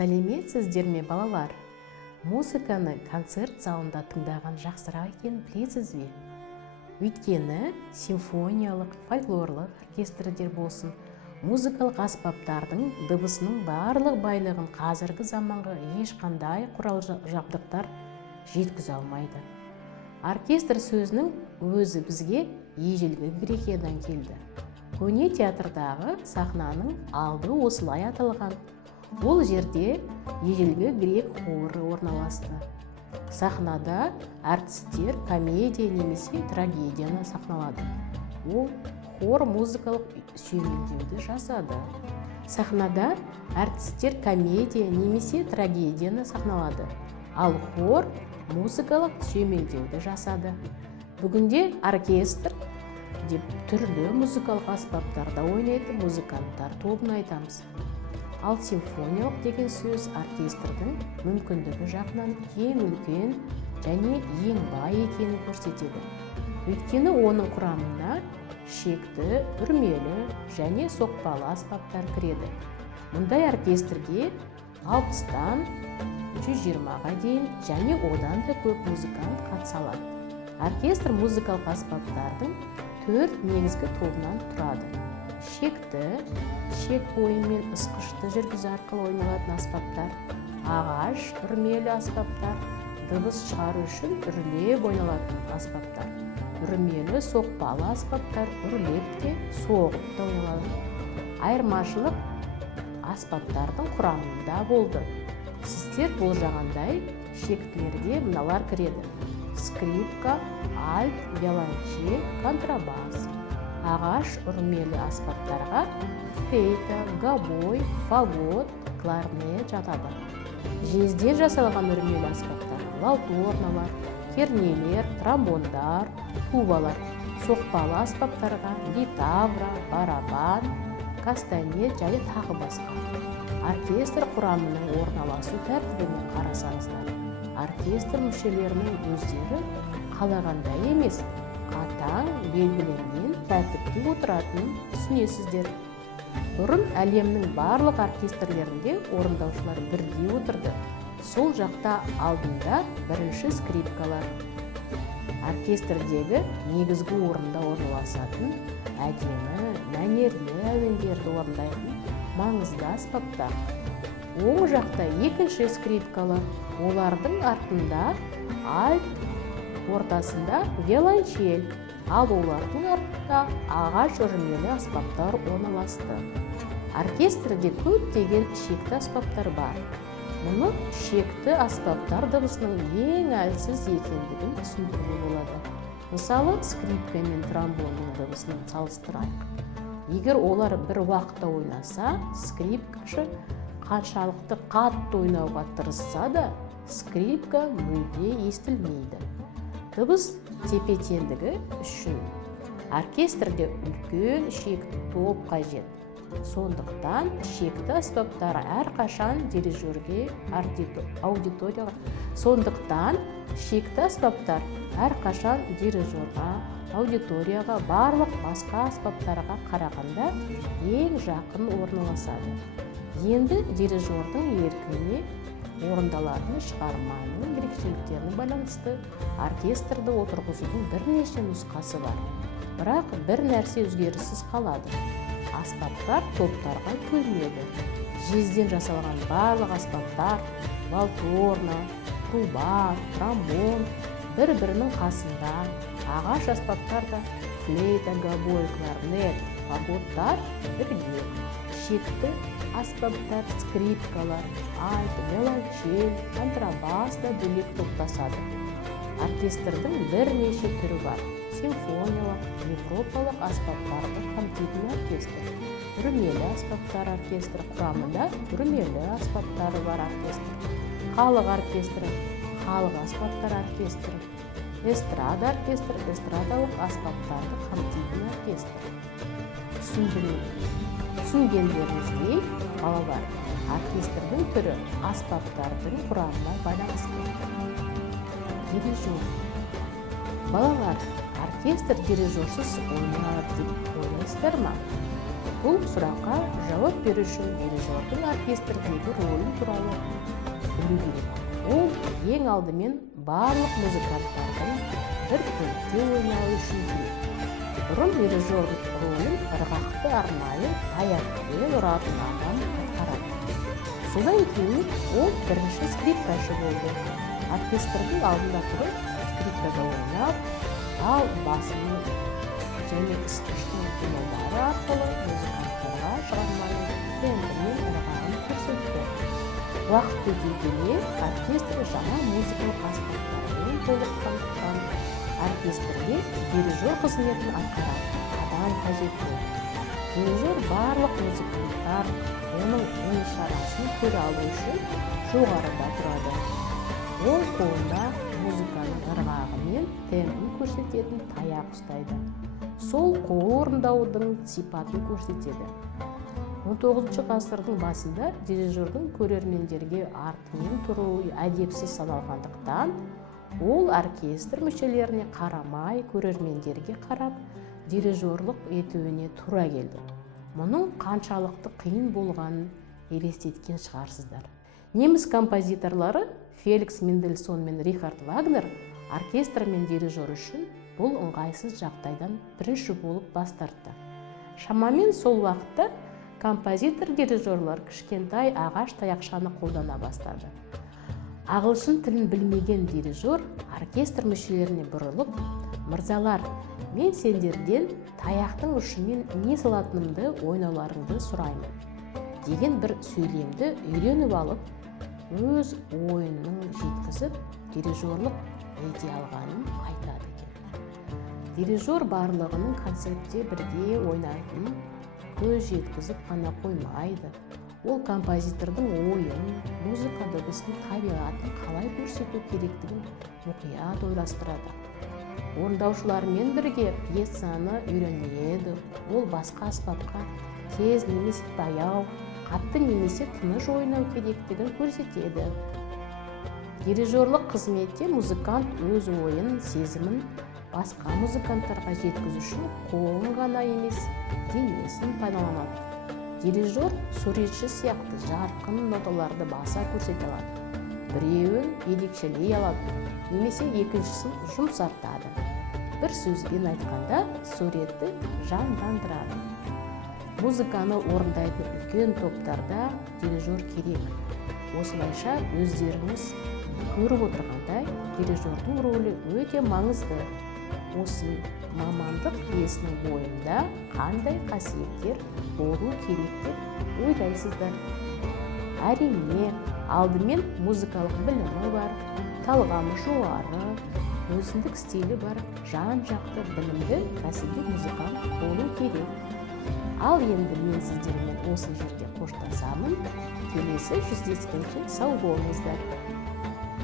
Сәлеметсіздер ме, балалар? Музыканы концерт залында тыңдаған жақсырақ екенін білесіз бе? Өйткені симфониялық, фольклорлық оркестрдер болсын, музыкалық аспаптардың дыбысының барлық байлығын қазіргі заманғы ешқандай құрал жабдықтар жеткізе алмайды. Оркестр сөзінің өзі бізге ежелгі Грекиядан келді. Көне театрдағы сахнаның алды осылай аталған. Ол жерде ежелгі грек хоры орналасты. Сахнада әртістер комедия немесе трагедияны сахналады. Ол хор музыкалық сүйемелдеуді жасады. Сахнада әртістер комедия немесе трагедияны сахналады. Ал хор музыкалық сүйемелдеуді жасады. Бүгінде оркестр деп түрлі музыкалық аспаптарда ойнайтын музыканттар тобын айтамыз. Ал симфониялық деген сөз оркестрдің мүмкіндігі жағынан ең үлкен және ең бай екенін көрсетеді. Өйткені оның құрамына шекті, үрмелі және соқпалы аспаптар кіреді. Мұндай оркестрге 60-тан 120-ға дейін және одан да көп музыкант қатыса алады. Оркестр музыкалық аспаптардың 4 негізгі тобынан тұрады. Шекті, шек бойымен ысқышты жүргізу арқылы ойналатын аспаптар, ағаш, үрмелі аспаптар, дыбыс шығару үшін үрлеп ойналатын аспаптар, үрмелі соқпалы аспаптар үрлеп те, соғып та ойналады. Айырмашылық аспаптардың құрамында болды. Сіздер болжағандай шектілерге мыналар кіреді: скрипка, альт, виолончель, контрабас. Ағаш үрмелі аспаптарға флейта, гобой, фагот, кларнет жатады. Жезден жасалған үрмелі аспаптар валторналар, кернелер, тромбондар, тубалар. Соқпалы аспаптарға литавра, барабан, кастанет және тағы басқа. Оркестр құрамының орналасу тәртібімен қарасаңыздар, оркестр мүшелерінің өздері қалағандай емес, қатаң белгіленген тәртіпте отыратынын түсінесіздер. Бұрын әлемнің барлық оркестрлерінде орындаушылар бірдей отырды. Сол жақта алдында бірінші скрипкалар. Оркестрдегі негізгі орында орналасатын әдемі, мәнерлі әуендерді орындайтын маңызды аспаптар. Оң жақта екінші скрипкалар, олардың артында альт, ортасында виолончель, ал олардың артында ағаш үрмелі аспаптар орналасты. Оркестрде көптеген шекті аспаптар бар. Мұны шекті аспаптар дыбысының ең әлсіз екендігін түсіндіруге болады. Мысалы, скрипка мен тромбонның дыбысын салыстырайық. Егер олар бір уақытта ойнаса, скрипкашы қаншалықты қатты ойнауға тырысса да, скрипка мүлде естілмейді. Дыбыс тепе-теңдігі үшін оркестрде үлкен шекті топ қажет. Сондықтан шекті аспаптар әрқашан дирижерге, аудиторияға. Аудиторияға, барлық басқа аспаптарға қарағанда ең жақын орналасады. Енді дирижердің еркіне орындалатын шығарманың ерекшеліктеріне байланысты оркестрді отырғызудың бірнеше нұсқасы бар. Бірақ бір нәрсе өзгеріссіз қалады. Аспаптар топтарға бөлінеді. Жезден жасалған барлық аспаптар, валторна, труба, тромбон бір-бірінің қасында. Ағаш аспаптар да флейта, гобой, кларнет, фаготтар бірге. Шекті аспаптар, скрипкалар, альт, виолончель, контрабас да бөлек топтасады. Оркестрдің бірнеше түрі бар. Симфониялық, европалық аспаптарды қамтитын оркестр. Үрмелі аспаптар оркестрі құрамында үрмелі аспаптары бар оркестр. Халық оркестрі, халық аспаптар оркестрі. Эстрада оркестрі, эстрадалық аспаптарды қамтитын оркестр. Түсінгендеріңіздей, балалар, оркестрдің түрі аспаптардың құрамына байланысты. дирижер. Балалар, оркестр дирижерсіз ойнар деп ойлайсыздар ма? Бұл сұраққа жауап беру үшін дирижердің оркестрдегі рөлі туралы білу керек. Ол ең алдымен барлық музыканттардың бір көлікте ойнауы үшін керек. Бұрын дирижердің рөлін ырғақты арнайы таяқпен ұратын адам атқарады. Содан кейін ол бірінші скрипкашы болды. Оркестрдің алдында тұрып скрипкада ойнап, ал басының және ысқыштың қимылдары арқылы музыканттарға шығарманың тембрі мен ырғағын көрсетті. Уақыт өте келе оркестр жаңа музыкалық аспаптармен толыққандықтан оркестрге дирижер қызметін атқаратын адам қажет болды. Дирижер барлық музыканттар оның ой шарасын көре алу үшін жоғарыда тұрады. Ол қолында музыканың ырғағы мен тембрін көрсететін таяқ ұстайды. Сол қол орындаудың сипатын көрсетеді. 19 ғасырдың басында дирижердің көрермендерге артымен тұруы әдепсіз саналғандықтан, ол оркестр мүшелеріне қарамай, көрермендерге қарап, дирижерлік етуіне тура келді. Мұның қаншалықты қиын болғанын елестеткен шығарсыздар. Неміс композиторлары Феликс Мендельсон мен Рихард Вагнер оркестр мен дирижер үшін бұл ыңғайсыз жағдайдан бірінші болып бас тартты. Шамамен сол уақытта композитор-дирижерлар кішкентай ағаш таяқшаны қолдана бастады. Ағылшын тілін білмеген дирижер оркестр мүшелеріне бұрылып, «Мырзалар, мен сендерден таяқтың ұшымен не салатынымды ойнауларыңды сұраймын» деген бір сөйлемді үйреніп алып, өз ойының жеткізіп, дирижерлік ете алғанын айтады екен. Дирижер барлығының концертте бірге ойнайтынын көз жеткізіп қана қоймайды. Ол композитордың ойын, музыка дыбысының табиғатын қалай көрсету керектігін мұқият ойластырады. Орындаушылармен бірге пьесаны үйренеді. Ол басқа аспапқа тез немесе баяу, қатты немесе тыныш ойнау керектігін көрсетеді. Дирижерлік қызметте музыкант өз ойын, сезімін басқа музыканттарға жеткізу үшін қолын ғана емес, денесін пайдаланады. Дирижер суретші сияқты жарқын ноталарды баса көрсете алады. Біреуін ерекшелей алады, немесе екіншісін жұмсартады. Бір сөзбен айтқанда, суретті жандандырады. Музыканы орындайтын үлкен топтарда дирижер керек. Осылайша өздеріңіз көріп отырғандай, дирижердің рөлі өте маңызды. Осы мамандық иесінің бойында қандай қасиеттер болу керек деп ойлайсыздар? Әрине, алдымен музыкалық білімі бар, талғамы жоғары, өзіндік стилі бар, жан-жақты білімді кәсіби музыкант болу керек. Ал енді мен сіздермен осы жерде қоштасамын. Келесі жүздескенше сау болыңыздар.